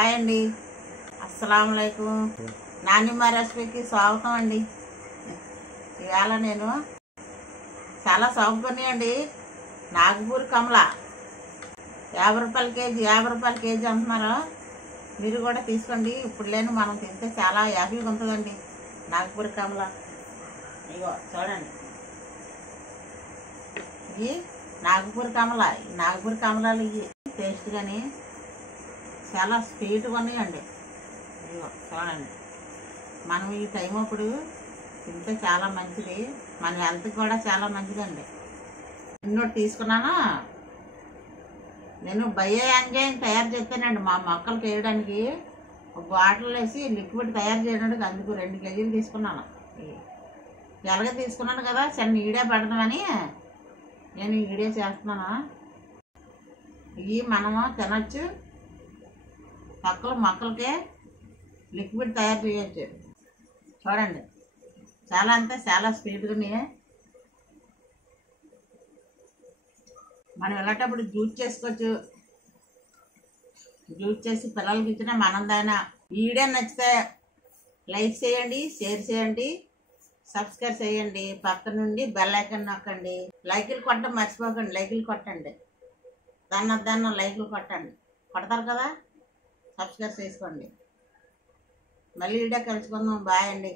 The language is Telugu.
హాయ్ అండి, అస్సలాము అలైకుం. నానిమ్మ రెసిపీకి స్వాగతం అండి. ఇవాళ నేను చాలా సౌకర్యండి. నాగపూర్ కమల 50 రూపాయల కేజీ, 50 రూపాయల కేజీ అంటున్నారు. మీరు కూడా తీసుకోండి. ఇప్పుడు లేని మనం తింటే చాలా హ్యాపీగా ఉంటుందండి. నాగపూర్ కమల ఇగో చూడండి, ఇవి నాగపూర్ కమల. నాగపూర్ కమలాలు ఇవి టేస్ట్ కానీ చాలా స్వీట్గా ఉన్నాయండి. ఇదిగో చూడండి, మనం ఈ టైం అప్పుడు తింటే చాలా మంచిది, మన హెల్త్కి కూడా చాలా మంచిదండి. ఇంకోటి తీసుకున్నాను నేను. బయో ఎంజైమ్ తయారు చేస్తానండి మా మొక్కలకు వేయడానికి. ఒక బాటిల్ వేసి లిక్విడ్ తయారు చేయడానికి అందుకు 2 కేజీలు తీసుకున్నాను. ఎలాగ తీసుకున్నాను కదా, చిన్న ఈడే పెడదామని నేను ఈడే చేస్తున్నాను. ఇవి మనము తినచ్చు, పక్కల మొక్కలకే లిక్విడ్ తయారు చేయొచ్చు. చూడండి, చాలా అంటే చాలా స్వీట్గా ఉన్నాయి. మనం వెళ్ళేటప్పుడు జ్యూస్ చేసుకోవచ్చు. జ్యూస్ చేసి పిల్లలకి ఇచ్చిన మనందైనా. ఈ వీడియో నచ్చితే లైక్ చేయండి, షేర్ చేయండి, సబ్స్క్రైబ్ చేయండి. పక్క నుండి బెల్ ఐకాన్ నొక్కండి. లైకులు కొట్టడం మర్చిపోకండి. లైకులు కొట్టండి, దాన్ని లైకులు కొట్టండి. కొడతారు కదా, సబ్స్క్రైబ్ చేసుకోండి. మళ్ళీ వీడియో కలుసుకుందాం. బాయ్ అండి.